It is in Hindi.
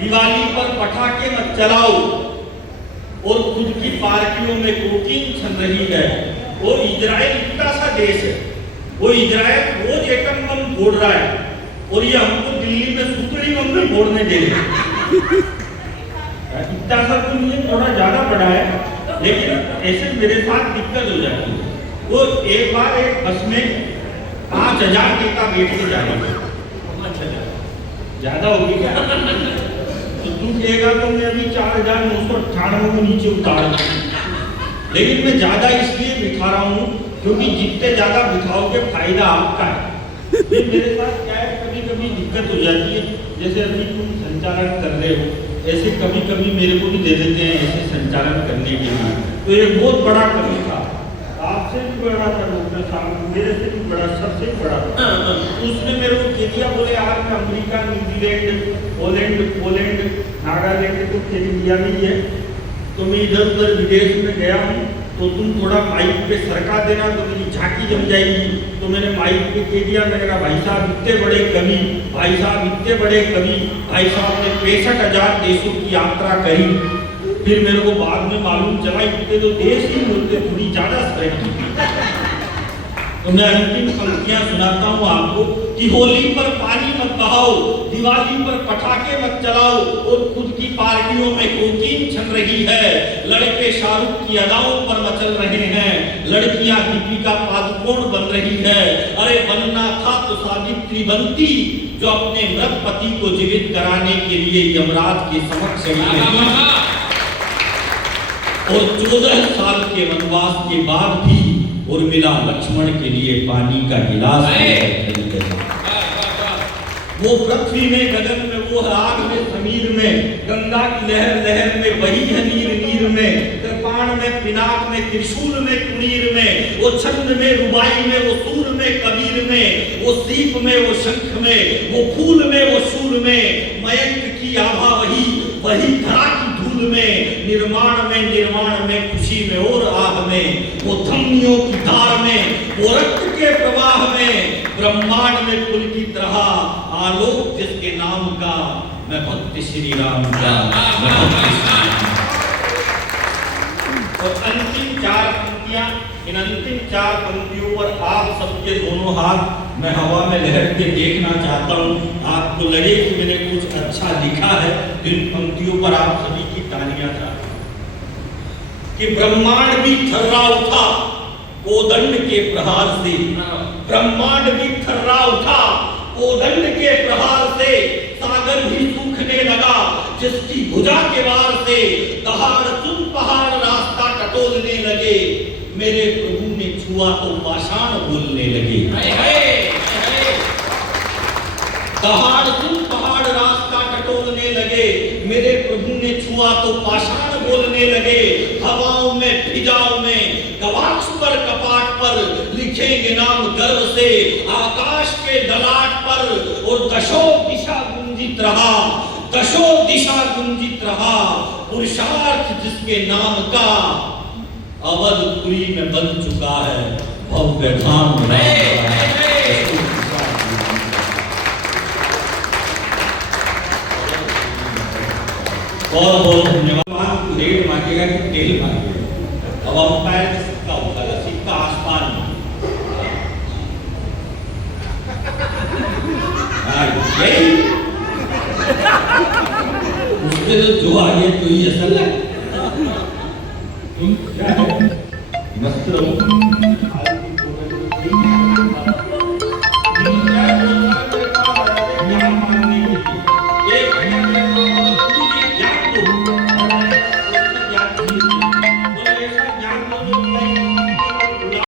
दिवाली पर पटाखे मत जलाओ और खुद की पार्टियों में कोकीन छन रही है। और इजराइल इतना सा देश है, वो इजराइल रोज एटम बम फोड़ रहा है और ये हमको दिल्ली में सुतड़ी बम नहीं फोड़ने दे रहे। इतना सा तो नहीं, थोड़ा ज्यादा बड़ा है, लेकिन ऐसे मेरे साथ दिक्कत हो जाती है। वो एक बार एक बस में 5000 टीका बैठ के जा रही है, ज्यादा होगी क्या? तो तू कहेगा तो मैं अभी 4998 को नीचे उतार दूं। लेकिन मैं ज्यादा इसलिए बिठा रहा हूँ क्योंकि जितने ज्यादा बिठाओगे फायदा आपका है। मेरे साथ क्या है, कभी कभी दिक्कत हो जाती है, जैसे अभी तुम संचालन कर रहे हो, ऐसे कभी कभी मेरे को भी दे देते हैं ऐसे संचालन करने के लिए। तो ये बहुत बड़ा कमी था, आपसे भी बड़ा था डॉक्टर साहब, मेरे से भी बड़ा, सबसे बड़ा। उसने मेरे को कह दिया, बोले यार मैं अमेरिका, न्यूजीलैंड, पोलैंड, नागालैंड तो इंडिया में ही है, तो मैं इधर उधर विदेश में गया हूँ, तो तुम थोड़ा माइक पे सरका देना तो मेरी झांकी जम जाएगी। तो मैंने माइक पे कह दिया, मैंने कहा भाई साहब इतने बड़े कवि, भाई साहब इतने बड़े कवि, भाई साहब ने 65,000 देशों की यात्रा करी। फिर मेरे को बाद में मालूम चला इतने तो देश ही मिलते, थोड़ी ज्यादा स्प्रेड की। तो मैं अंतिम पंक्तियां सुनाता हूँ आपको कि होली पर पानी मत बहाओ, दिवाली पर पटाखे मत चलाओ और खुद की पार्टियों में कोकीन छन रही है। लड़के शाहरुख की अदाओं पर मचल रहे हैं, लड़कियां दीपिका पादुकोण बन रही है। अरे बनना था तो सावित्री बनती, जो अपने मृत पति को जीवित कराने के लिए यमराज के समक्ष गई और 14 साल के वनवास के बाद भी उर्मिला लक्ष्मण के लिए पानी का गिलास वो पृथ्वी में, गगन में, वो आग में, समीर में, गंगा की लहर लहर में, वही है नीर नीर में, कृपाण में, पिनाक में, त्रिशूल में, कुणीर में, वो छंद में, रुबाई में, वो सूर में, कबीर में, वो सीप में, वो शंख में, वो फूल में, वो शूल में, मयंक की आभा वही धरा की धूल में, निर्माण में, खुशी में और आह में, वो धमनियों की धार में, वो रक्त के प्रवाह में, ब्रह्मांड में पुलकित रहा आलोक जिसके नाम का, मैं भक्त श्री राम का, मैं भक्त श्री राम। और अंतिम 4 पंक्तियां, इन अंतिम 4 पंक्तियों पर आप सबके दोनों हाथ मैं हवा में लहर के देखना चाहता हूँ, आपको लगे कि मैंने कुछ अच्छा लिखा है। इन पंक्तियों पर आप सभी की तालियां चाहता हूं कि ब्रह्मांड भी थर्रा उठा कोदंड के प्रहार से, ब्रह्मांड भी थर्रा उठा कोदंड के प्रहार से, सागर भी सूखने लगा जिसकी भुजा के वार से, दहाड़ सुन पहाड़ रास्ता टटोलने लगे, मेरे प्रभु ने छुआ तो पाषाण बोलने लगे। दहाड़ सुन पहाड़ रास्ता टटोलने लगे, मेरे प्रभु ने छुआ तो पाषाण बोलने लगे। हवाओं में, फिजाओं में, गवाक्ष पर, कपाट पर लिखेंगे नाम गर्व से, आकाश के ललाट पर, और दशों दिशा गुंजित रहा, दशों दिशा गुंजित रहा, पुरुषार्थ जिसके नाम का, अवधपुरी में बन चुका है भव्य धाम। बहुत बहुत धन्यवाद। रेड मांगेगा कि तेल मांगेगा? अब अंपायर का सिक्का होता है, सिक्का आसमान में। उसमें तो जो आ गया तो ही असल है। तुम क्या है? मस्त रहो।